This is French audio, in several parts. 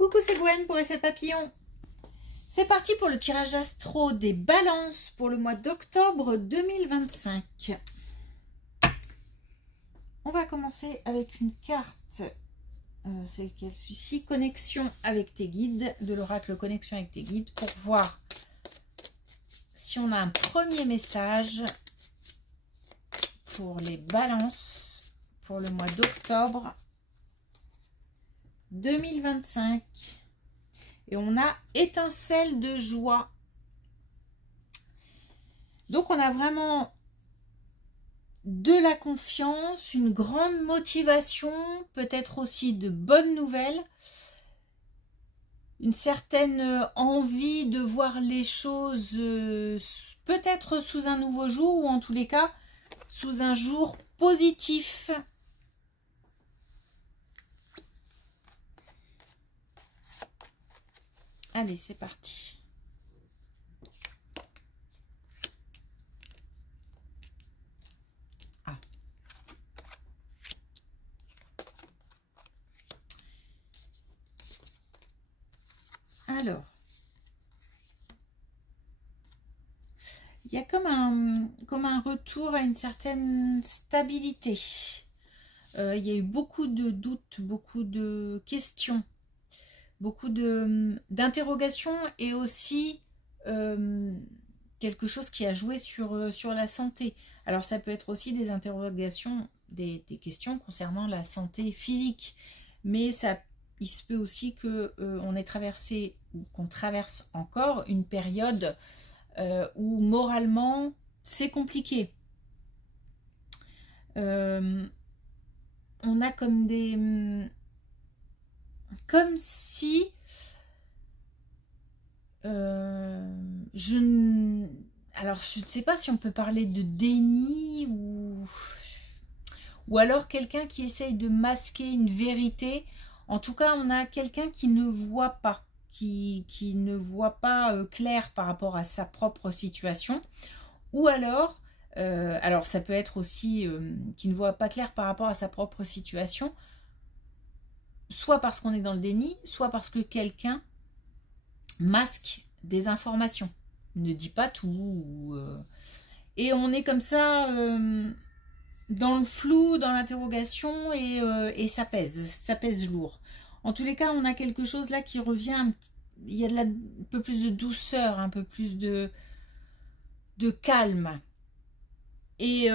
Coucou, c'est Gwen pour Effet Papillon. C'est parti pour le tirage astro des balances pour le mois d'octobre 2025. On va commencer avec une carte, c'est lequel celui-ci, connexion avec tes guides, de l'oracle connexion avec tes guides, pour voir si on a un premier message pour les balances pour le mois d'octobre 2025. Et on a étincelle de joie. Donc on a vraiment de la confiance, une grande motivation, peut-être aussi de bonnes nouvelles, une certaine envie de voir les choses peut-être sous un nouveau jour, ou en tous les cas sous un jour positif. Allez, c'est parti. Ah. Alors, il y a comme un retour à une certaine stabilité. Il y a eu beaucoup de doutes, beaucoup de questions, beaucoup d'interrogations, et aussi quelque chose qui a joué sur la santé. Alors ça peut être aussi des interrogations, des questions concernant la santé physique, mais il se peut aussi que on ait traversé, ou qu'on traverse encore une période où moralement c'est compliqué. On a comme si alors je ne sais pas si on peut parler de déni, ou alors quelqu'un qui essaye de masquer une vérité. En tout cas, on a quelqu'un qui ne voit pas, qui ne voit pas clair par rapport à sa propre situation, ou alors ça peut être aussi qui ne voit pas clair par rapport à sa propre situation, soit parce qu'on est dans le déni, soit parce que quelqu'un masque des informations, ne dit pas tout, et on est comme ça dans le flou, dans l'interrogation, et ça pèse lourd. En tous les cas, on a quelque chose là qui revient, il y a un peu plus de douceur, un peu plus de calme. Et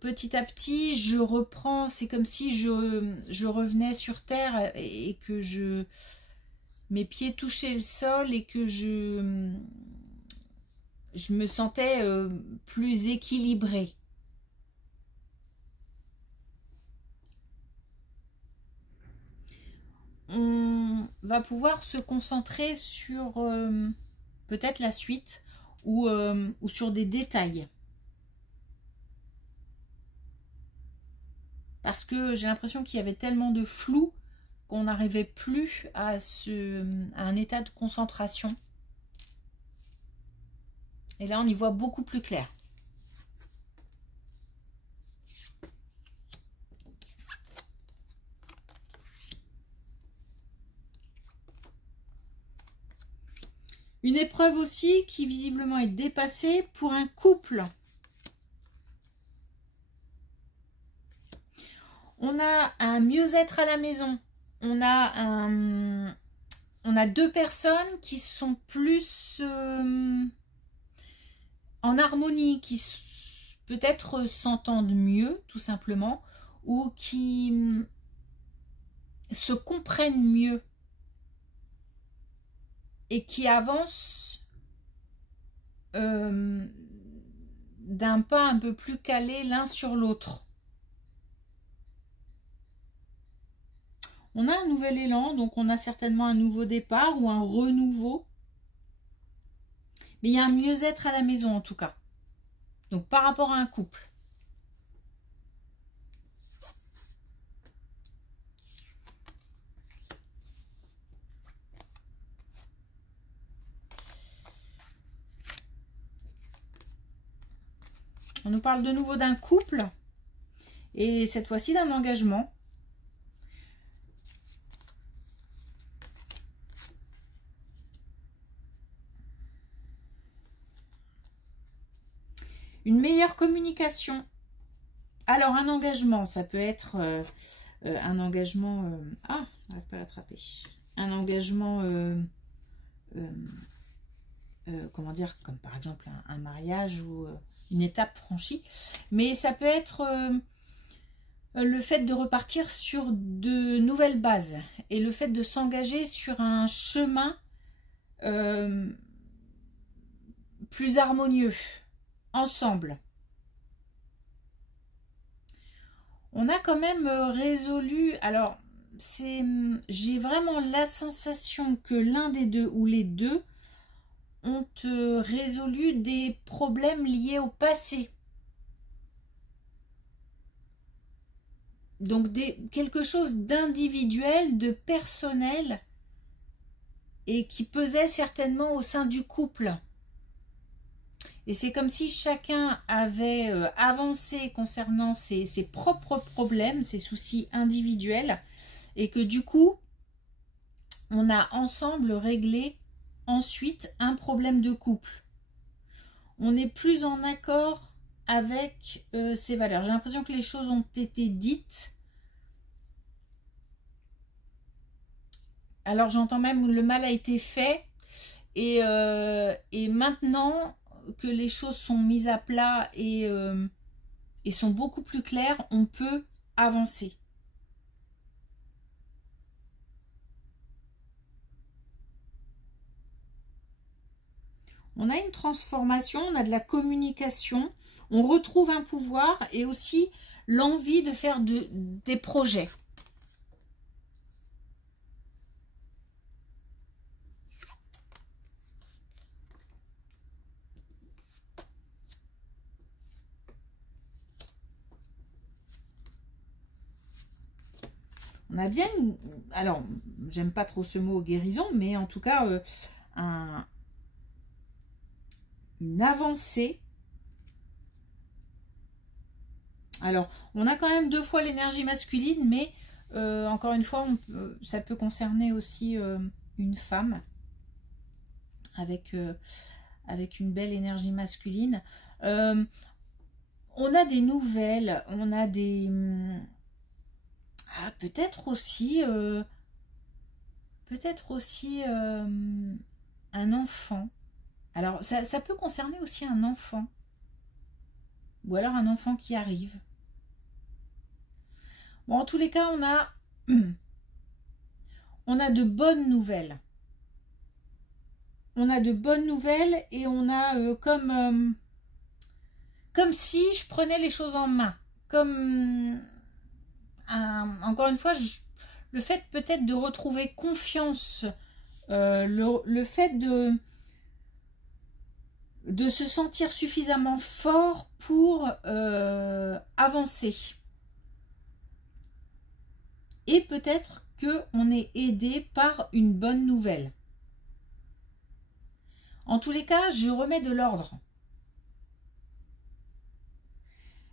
petit à petit, je reprends, c'est comme si je revenais sur terre, et que mes pieds touchaient le sol, et que je me sentais plus équilibrée. On va pouvoir se concentrer sur peut-être la suite, ou sur des détails. Parce que j'ai l'impression qu'il y avait tellement de flou qu'on n'arrivait plus à un état de concentration. Et là, on y voit beaucoup plus clair. Une épreuve aussi qui visiblement est dépassée pour un couple. On a un mieux-être à la maison. On a deux personnes qui sont plus en harmonie, qui peut-être s'entendent mieux, tout simplement, ou qui se comprennent mieux, et qui avancent d'un pas un peu plus calé l'un sur l'autre. On a un nouvel élan, donc on a certainement un nouveau départ ou un renouveau. Mais il y a un mieux-être à la maison en tout cas. Donc par rapport à un couple. On nous parle de nouveau d'un couple. Et cette fois-ci d'un engagement. Une meilleure communication. Alors, un engagement, ça peut être un engagement... ah, on n'arrive pas à l'attraper. Un engagement... comment dire, comme par exemple un mariage ou une étape franchie. Mais ça peut être le fait de repartir sur de nouvelles bases et le fait de s'engager sur un chemin plus harmonieux, ensemble. On a quand même résolu, alors j'ai vraiment la sensation que l'un des deux ou les deux ont résolu des problèmes liés au passé. Donc quelque chose d'individuel, de personnel et qui pesait certainement au sein du couple. Et c'est comme si chacun avait avancé concernant ses propres problèmes, ses soucis individuels, et que du coup, on a ensemble réglé ensuite un problème de couple. On est plus en accord avec ses valeurs. J'ai l'impression que les choses ont été dites. Alors j'entends même le mal a été fait. Et maintenant que les choses sont mises à plat et sont beaucoup plus claires, on peut avancer. On a une transformation, on a de la communication, on retrouve un pouvoir et aussi l'envie de faire des projets. On a bien, alors j'aime pas trop ce mot guérison, mais en tout cas une avancée. Alors on a quand même 2 fois l'énergie masculine, mais encore une fois ça peut concerner aussi une femme avec une belle énergie masculine. On a des nouvelles, on a des... peut-être aussi un enfant. Alors ça peut concerner aussi un enfant. Ou alors un enfant qui arrive. Bon, en tous les cas, on a de bonnes nouvelles. On a de bonnes nouvelles et on a comme si je prenais les choses en main. Comme, encore une fois, le fait peut-être de retrouver confiance, le fait de se sentir suffisamment fort pour avancer. Et peut-être qu'on est aidé par une bonne nouvelle. En tous les cas, je remets de l'ordre.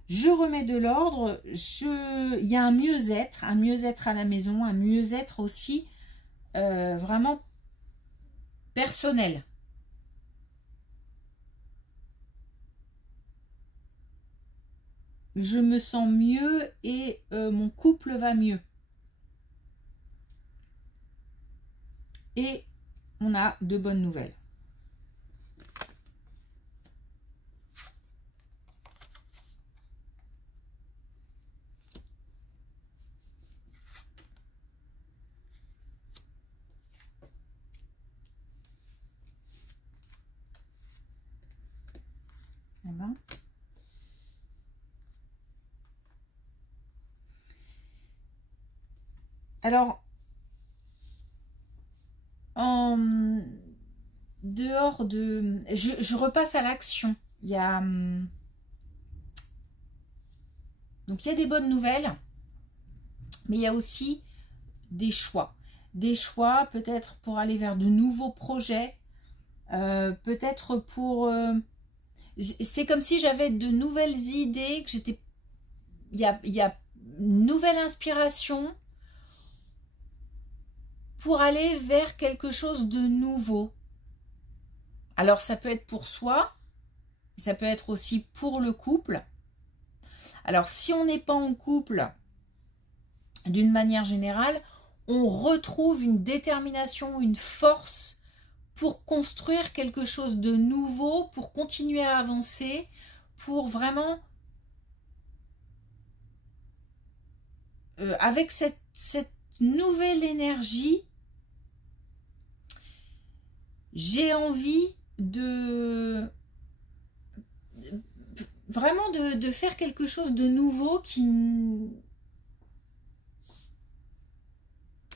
Je remets de l'ordre. Il y a un mieux-être à la maison, un mieux-être aussi vraiment personnel. Je me sens mieux et mon couple va mieux. Et on a de bonnes nouvelles. Voilà. Alors, en dehors de... Je repasse à l'action. Il y a... Donc, il y a des bonnes nouvelles, mais il y a aussi des choix. Des choix peut-être pour aller vers de nouveaux projets, peut-être pour... c'est comme si j'avais de nouvelles idées, que j'étais... Il y a une nouvelle inspiration pour aller vers quelque chose de nouveau. Alors ça peut être pour soi, Ça peut être aussi pour le couple. Alors, si on n'est pas en couple, d'une manière générale, on retrouve une détermination, une force pour construire quelque chose de nouveau, pour continuer à avancer, pour vraiment, avec cette nouvelle énergie, j'ai envie de vraiment de faire quelque chose de nouveau qui...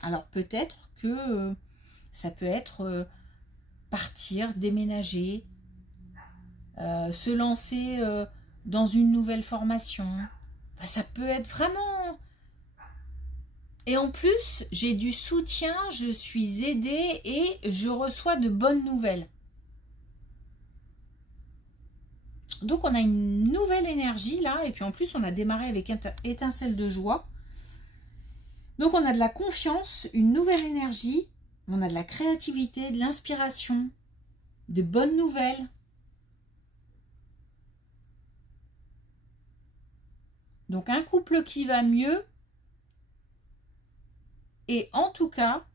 Alors peut-être que ça peut être partir, déménager, se lancer dans une nouvelle formation. Enfin, ça peut être vraiment... Et en plus, j'ai du soutien, je suis aidée et je reçois de bonnes nouvelles. Donc on a une nouvelle énergie là, et puis en plus on a démarré avec étincelle de joie. Donc on a de la confiance, une nouvelle énergie, on a de la créativité, de l'inspiration, de bonnes nouvelles. Donc un couple qui va mieux, et en tout cas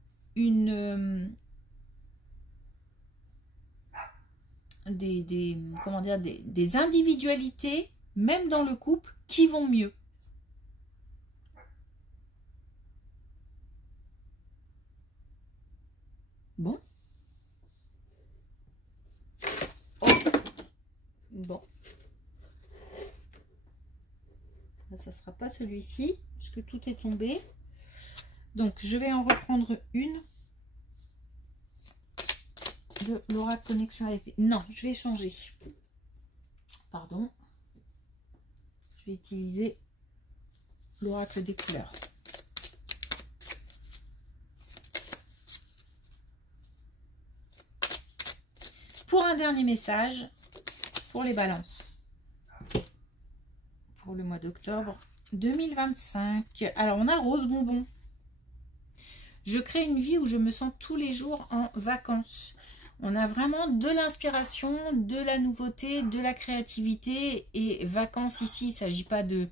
des individualités, même dans le couple, qui vont mieux. Bon. Oh. Bon. Là, ça ne sera pas celui-ci, puisque tout est tombé. Donc, je vais en reprendre une de l'oracle connexion avec... Non, je vais changer. Pardon. Je vais utiliser l'oracle des couleurs. Pour un dernier message, pour les balances. Pour le mois d'octobre 2025. Alors, on a Rose Bonbon. Je crée une vie où je me sens tous les jours en vacances. On a vraiment de l'inspiration, de la nouveauté, de la créativité. Et vacances ici, il ne s'agit pas de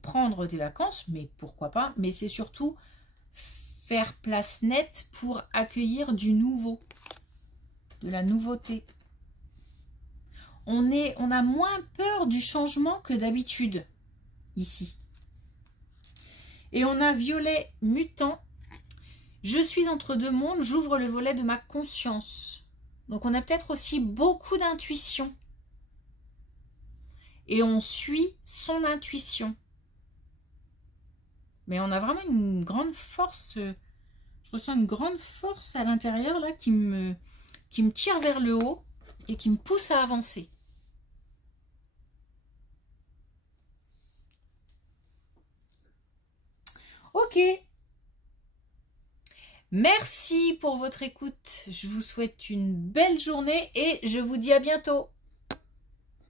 prendre des vacances, mais pourquoi pas. Mais c'est surtout faire place nette pour accueillir du nouveau, de la nouveauté. On a moins peur du changement que d'habitude ici. Et on a Violet Mutant. Je suis entre deux mondes, j'ouvre le volet de ma conscience. Donc on a peut-être aussi beaucoup d'intuition. Et on suit son intuition. Mais on a vraiment une grande force. Je ressens une grande force à l'intérieur là qui me tire vers le haut et qui me pousse à avancer. Ok. Merci pour votre écoute. Je vous souhaite une belle journée et je vous dis à bientôt.